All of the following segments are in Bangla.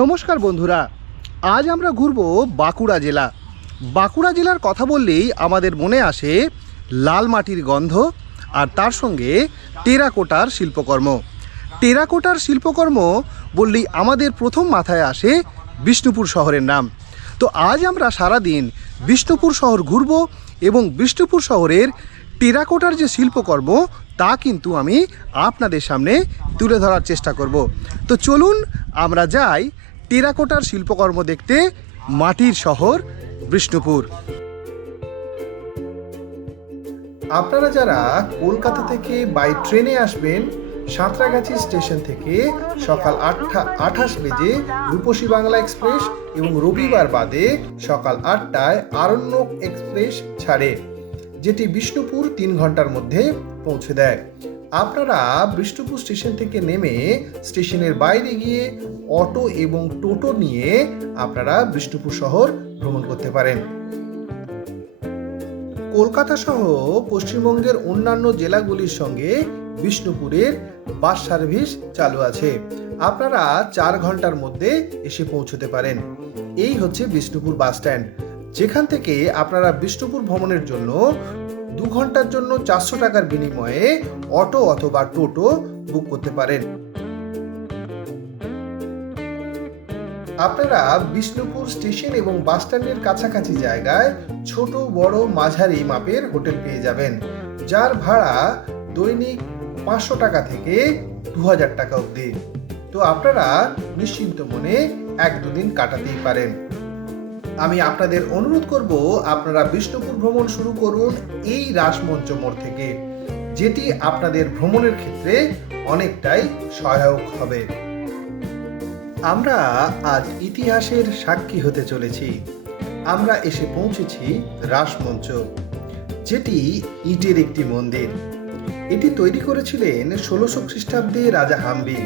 নমস্কার বন্ধুরা, আজ আমরা ঘুরব বাঁকুড়া জেলা। বাঁকুড়া জেলার কথা বললেই আমাদের মনে আসে লাল মাটির গন্ধ আর তার সঙ্গে টেরাকোটার শিল্পকর্ম। টেরাকোটার শিল্পকর্ম বললেই আমাদের প্রথম মাথায় আসে বিষ্ণুপুর শহরের নাম। তো আজ আমরা সারাদিন বিষ্ণুপুর শহর ঘুরব এবং বিষ্ণুপুর শহরের টেরাকোটার যে শিল্পকর্ম তা কিন্তু আমি আপনাদের সামনে তুলে ধরার চেষ্টা করব। তো চলুন আমরা যাই টেরাকোটার শিল্পকর্ম দেখতে মাটির শহর বিষ্ণুপুর। আপনারা যারা কলকাতা থেকে বাই ট্রেনে আসবেন, সাঁতরাগাছি স্টেশন থেকে সকাল 8:28 বেজে রূপসী বাংলা এক্সপ্রেস এবং রবিবার বাদে সকাল 8টায় আরণ্যক এক্সপ্রেস ছাড়ে, যেটি বিষ্ণুপুর 3 ঘন্টার মধ্যে পৌঁছে দেয়। আপনারা বিষ্ণুপুর স্টেশন থেকে নেমে স্টেশনের বাইরে গিয়ে অটো এবং টোটো নিয়ে আপনারা বিষ্ণুপুর শহর ভ্রমণ করতে পারেন। কলকাতা সহ পশ্চিমবঙ্গের অন্যান্য জেলাগুলির সঙ্গে বিষ্ণুপুরের বাস সার্ভিস চালু আছে। আপনারা 4 ঘন্টার মধ্যে এসে পৌঁছতে পারেন। এই হচ্ছে বিষ্ণুপুর বাস স্ট্যান্ড, যেখান থেকে আপনারা বিষ্ণুপুর ভ্রমণের জন্য 2 ঘন্টার জন্য 400 টাকার বিনিময়ে অটো অথবা টোটো বুক করতে পারেন। আপনারা বিষ্ণুপুর স্টেশন এবং বাস স্ট্যান্ডের কাছাকাছি জায়গায় ছোট বড় মাঝারি মাপের হোটেল পেয়ে যাবেন, যার ভাড়া দৈনিক 500 টাকা থেকে 2000 টাকা অবধি। তো আপনারা নিশ্চিন্ত মনে 1-2 দিন কাটাতেই পারেন। আমি আপনাদের অনুরোধ করব, আপনারা বিষ্ণুপুর ভ্রমণ শুরু করুন এই রাসমঞ্চ মোড় থেকে, যেটি আপনাদের ভ্রমণের ক্ষেত্রে অনেকটাই সহায়ক হবে। আমরা আজ ইতিহাসের সাক্ষী হতে চলেছি। আমরা এসে পৌঁছেছি রাসমঞ্চ, যেটি ইটের একটি মন্দির। এটি তৈরি করেছিলেন 1600 খ্রিস্টাব্দে রাজা হাম্বি।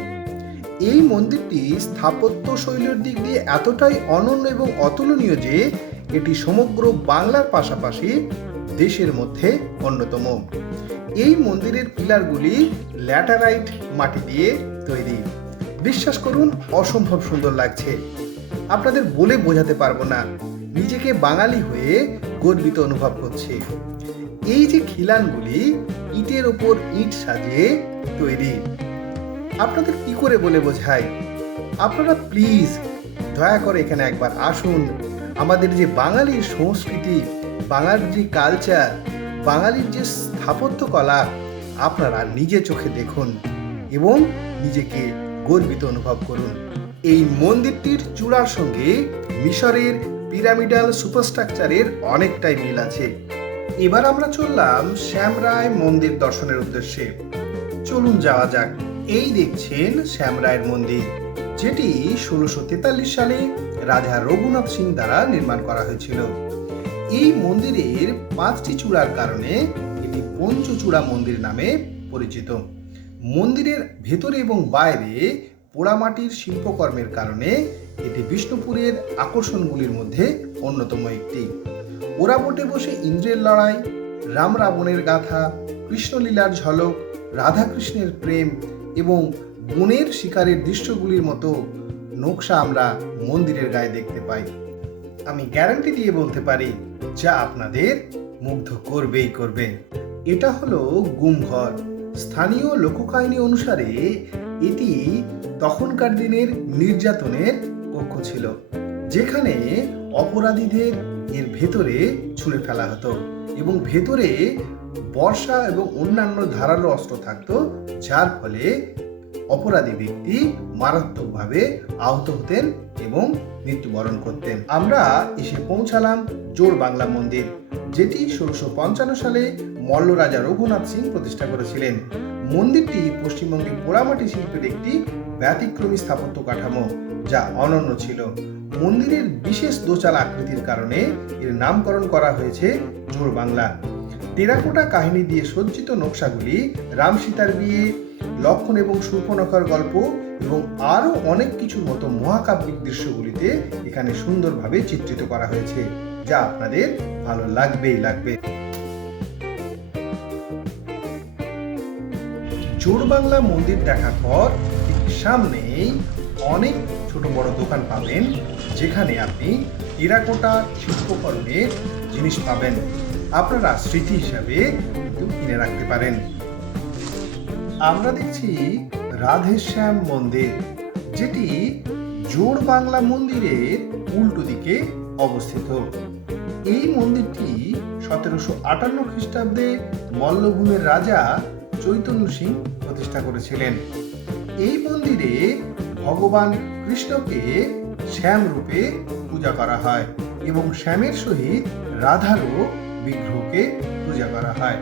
এই মন্দিরটি স্থাপত্য শৈলীর দিক দিয়ে এতটাই অনন্য এবং অতুলনীয় যে এটি সমগ্র বাংলার পাশাপাশি দেশের মধ্যে অন্যতম। এই মন্দিরের পিলারগুলি ল্যাটারাইট মাটি দিয়ে তৈরি। বিশ্বাস করুন, অসম্ভব সুন্দর লাগছে। আপনাদের বলে বোঝাতে পারবো না, নিজেকে বাঙালি হয়ে গর্বিত অনুভব করছি। এই যে খিলানগুলি ইটের ওপর ইট সাজিয়ে তৈরি, আপনাদের কি করে বলে বোঝাই। আপনারা প্লিজ দয়া করে এখানে একবার আসুন। আমাদের যে বাঙালির সংস্কৃতি, বাঙালির যে কালচার, বাঙালির যে স্থাপত্য কলা আপনারা নিজে চোখে দেখুন এবং নিজেকে গর্বিত অনুভব করুন। এই মন্দিরটির চূড়ার সঙ্গে মিশরের পিরামিডাল সুপারস্ট্রাকচারের অনেকটাই মিল আছে। এবার আমরা চললাম শ্যামরায় মন্দির দর্শনের উদ্দেশ্যে। চলুন যাওয়া যাক। এই দেখছেন শ্যামরায়ের মন্দির, যেটি 1643 সালে রাজা রঘুনাথ সিং দ্বারা নির্মাণ করা হয়েছিল। এই মন্দিরের 5টি চূড়ার কারণে এটি পঞ্চচূড়া মন্দির নামে পরিচিত। মন্দিরের ভেতরে এবং বাইরে পোড়ামাটির শিল্পকর্মের কারণে এটি বিষ্ণুপুরের আকর্ষণগুলির মধ্যে অন্যতম একটি। ওরাবোটে বসে ইন্দ্রের লড়াই, রাম রাবণের গাথা, কৃষ্ণলীলার ঝলক, রাধাকৃষ্ণের প্রেম এবং বনের শিকারের দৃশ্যগুলির মতো নকশা আমরা মন্দিরের গায়ে দেখতে পাই। আমি গ্যারান্টি দিয়ে বলতে পারি, যা আপনাদের মুগ্ধ করবেই করবে। এটা হলো গুমঘর। স্থানীয় লোককাহিনী অনুসারে এটি তখনকার দিনের নির্যাতনের কক্ষ ছিল, যেখানে অপরাধীদের এর ভেতরে ছুঁড়ে ফেলা হতো এবং ভেতরে বর্ষা এবং অন্যান্য ধারালো অস্ত্র থাকতো, যার ফলে অপরাধী ব্যক্তি মারাত্মকভাবে আহত হতেন এবং মৃত্যুবরণ করতেন। আমরা এসে পৌঁছালাম জোড় বাংলা মন্দির, যেটি 1655 সালে মল্ল রাজা রঘুনাথ সিং প্রতিষ্ঠা করেছিলেন। মন্দিরটি পশ্চিমবঙ্গের পোড়ামাটি শিল্পের একটি ব্যতিক্রমী স্থাপত্য কাঠামো, যা অনন্য ছিল। মন্দিরের বিশেষ দোচালা আকৃতির কারণে এর নামকরণ করা হয়েছে জোড় বাংলা। টেরাকোটা কাহিনী দিয়ে সজ্জিত নকশাগুলি রাম সীতার বিয়ে, লক্ষণ এবং শূর্পণখার গল্প এবং আরও অনেক কিছুর মতো মহাকাব্যিক দৃশ্যগুলিতে এখানে সুন্দরভাবে চিত্রিত করা হয়েছে, যা আপনাদের ভালো লাগবেই লাগবে। জোড় বাংলা মন্দির দেখার পর সামনেই অনেক ছোট বড় দোকান পাবেন, যেখানে আপনি টেরাকোটা শিল্পকর্মের জিনিস পাবেন। আপনারা স্মৃতি হিসাবে কিন্তু কিনে রাখতে পারেন। আমরা দেখছি রাধেশ্যাম মন্দির, যেটি জোড় বাংলা মন্দিরের উল্টো দিকে অবস্থিত। এই মন্দিরটি 1758 খ্রিস্টাব্দে মল্লভূমের রাজা চৈতন্য সিং প্রতিষ্ঠা করেছিলেন। এই মন্দিরে ভগবান কৃষ্ণকে শ্যাম রূপে পূজা করা হয় এবং শ্যামের সহিত রাধারও বিগ্রহকে পূজা করা হয়।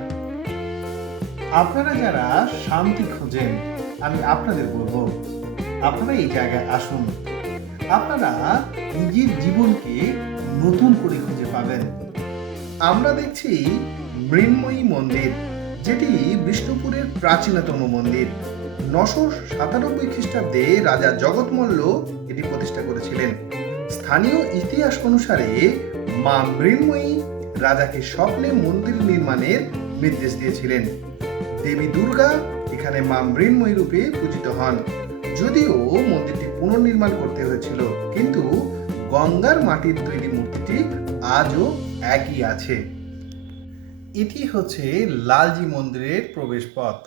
আপনারা যারা শান্তি খোঁজেন, আমি আপনাদের বলবো আপনারা এই জায়গায় আসুন। আপনারা নিজের জীবনকে নতুন করে খুঁজে পাবেন। আমরা দেখছি মৃন্ময়ী মন্দির, যেটি বিষ্ণুপুরের প্রাচীনতম মন্দির। 997 খ্রিস্টাব্দে রাজা জগৎমল্ল এটি প্রতিষ্ঠা করেছিলেন। স্থানীয় ইতিহাস অনুসারে মা মৃন্ময়ী রাজাকে স্বপ্নে মন্দির নির্মাণের নির্দেশ দিয়েছিলেন। দেবী দুর্গা এখানে মা মৃন্ময়ী রূপে পূজিত হন। যদিও মন্দিরটি পুনর্নির্মাণ করতে হয়েছিল, কিন্তু গঙ্গার মাটির তৈরি মূর্তিটি আজও একই আছে। এটি হচ্ছে লালজি মন্দিরের প্রবেশ পথ।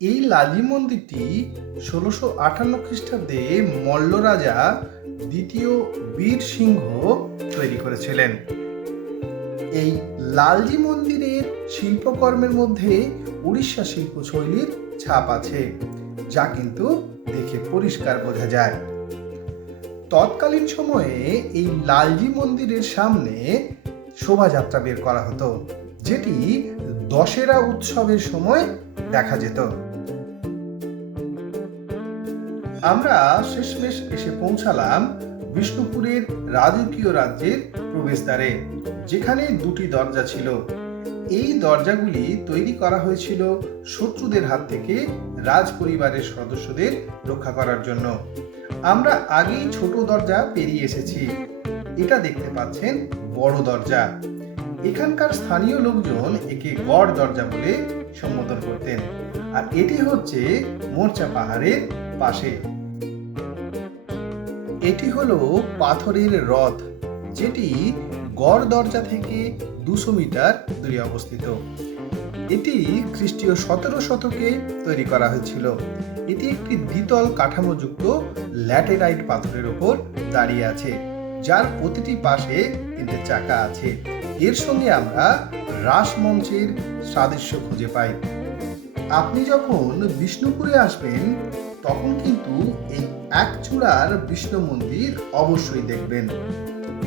এই লালজি মন্দিরটি 1658 খ্রিস্টাব্দে মল্ল রাজা দ্বিতীয় বীর সিংহ তৈরি করেছিলেন। এই লালজি মন্দিরের শিল্পকর্মের মধ্যে উড়িষ্যা শিল্পশৈলীর ছাপ আছে, যা কিন্তু দেখে পরিষ্কার বোঝা যায়। তৎকালীন সময়ে এই লালজি মন্দিরের সামনে শোভাযাত্রা বের করা হতো, যেটি দশেরা উৎসবের সময় দেখা যেত। আমরা শেষমেশ এসে পৌঁছালাম বিষ্ণুপুরের রাজকীয় রাজ্যের প্রবেশদ্বারে, যেখানে দুটি দরজা ছিল। এই দরজাগুলি তৈরি করা হয়েছিল শত্রুদের হাত থেকে রাজ পরিবারের সদস্যদের রক্ষা করার জন্য। আমরা আগেই ছোট দরজা পেরিয়ে এসেছি। এটা দেখতে পাচ্ছেন বড় দরজা। এখানকার স্থানীয় লোকজন একে গড় দরজা বলে সম্বোধন করতেন। আর এটি হচ্ছে মোর্চা পাহাড়ের পাশে। এটি হলো পাথরের রথ, যেটি গড় দরজা থেকে 200 মিটার দূরে অবস্থিত। এটি খ্রিস্টীয় 17 শতকে তৈরি করা হয়েছিল। এটি একটি দ্বিতল কাঠামোযুক্ত ল্যাটেরাইট পাথরের উপর দাঁড়িয়ে আছে, যার প্রতিটি পাশে 3টে চাকা আছে। এর সঙ্গে আমরা রাসমঞ্চের সাদৃশ্য খুঁজে পাই। আপনি যখন বিষ্ণুপুরে আসবেন, তখন কিন্তু এই এক চূড়ার বিষ্ণু মন্দির অবশ্যই দেখবেন।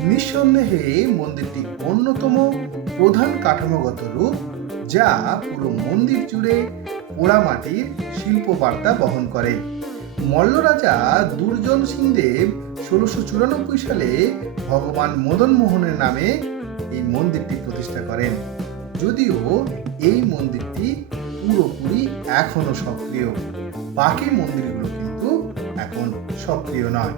নিঃসন্দেহে মন্দিরটি অন্যতম প্রধান কাঠামোগত রূপ, যা পুরো মন্দির জুড়ে পোড়ামাটির শিল্প বার্তা বহন করে। মল্ল রাজা দুর্জন সিং দেব 1694 সালে ভগবান মদন মোহনের নামে এই মন্দিরটি প্রতিষ্ঠা করেন। যদিও এই মন্দিরটি পুরোপুরি এখনো সক্রিয়, বাকি মন্দিরগুলো কিন্তু এখন সক্রিয় নয়।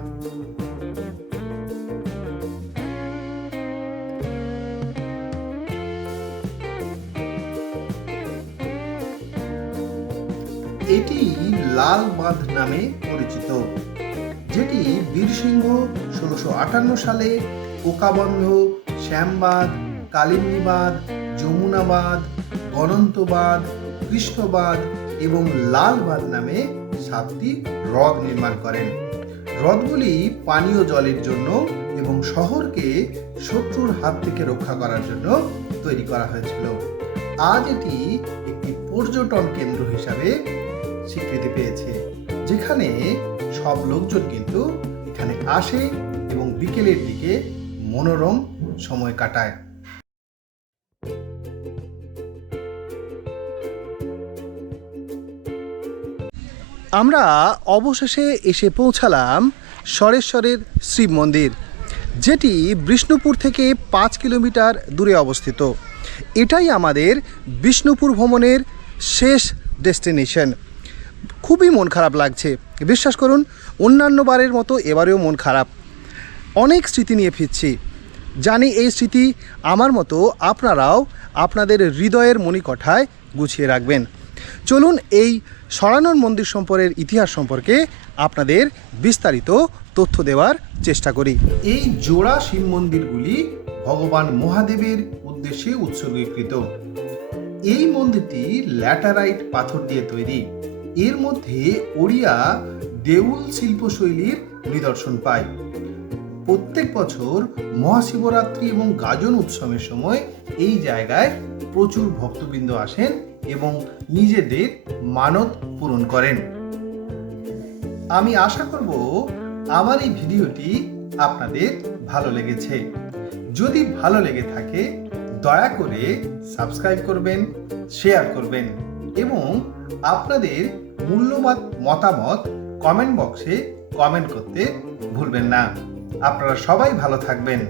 এটি লাল বাঁধ নামে পরিচিত, যেটি বীরসিংহ 1658 সালে ওকাবন্ধ, শ্যামবাঁধ, কালিন্দীবাঁধ, যমুনাবাঁধ, গণন্তবাঁধ, কৃষ্ণবাঁধ এবং লালবাঁধ নামে 7টি হ্রদ নির্মাণ করেন। হ্রদগুলি পানীয় জলের জন্য এবং শহরকে শত্রুর হাত থেকে রক্ষা করার জন্য তৈরি করা হয়েছিল। আজ এটি একটি পর্যটন কেন্দ্র হিসাবে স্বীকৃতি পেয়েছে, যেখানে সব লোকজন কিন্তু এখানে আসে এবং বিকেলের দিকে মনোরম সময় কাটায়। আমরা অবশেষে এসে পৌঁছালাম সরেশ্বরের শিব মন্দির, যেটি বিষ্ণুপুর থেকে 5 কিলোমিটার দূরে অবস্থিত। এটাই আমাদের বিষ্ণুপুর ভ্রমণের শেষ ডেস্টিনেশন। খুবই মন খারাপ লাগছে, বিশ্বাস করুন। অন্যান্য বারের মতো এবারেও মন খারাপ। অনেক স্মৃতি নিয়ে ফিরছি। জানি এই স্মৃতি আমার মতো আপনারাও আপনাদের হৃদয়ের মণিকঠায় গুছিয়ে রাখবেন। চলুন এই সরানোর মন্দির সম্পর্কের ইতিহাস সম্পর্কে আপনাদের বিস্তারিত তথ্য দেওয়ার চেষ্টা করি। এই জোড়া শিব মন্দিরগুলি ভগবান মহাদেবের উদ্দেশ্যে উৎসর্গীকৃত। এই মন্দিরটি ল্যাটারাইট পাথর দিয়ে তৈরি। এর মধ্যে ওড়িয়া দেউল শিল্পশৈলীর নিদর্শন পায়। প্রত্যেক বছর মহাশিবরাত্রি এবং গাজন উৎসবের সময় এই জায়গায় প্রচুর ভক্তবৃন্দ আসেন এবং নিজেদের মানত পূরণ করেন। আমি আশা করব আমার এই ভিডিওটি আপনাদের ভালো লেগেছে। যদি ভালো লেগে থাকে দয়া করে সাবস্ক্রাইব করবেন, শেয়ার করবেন এবং আপনাদের মূল্যবান মতামত কমেন্ট বক্সে কমেন্ট করতে ভুলবেন না। আপনারা সবাই ভালো থাকবেন।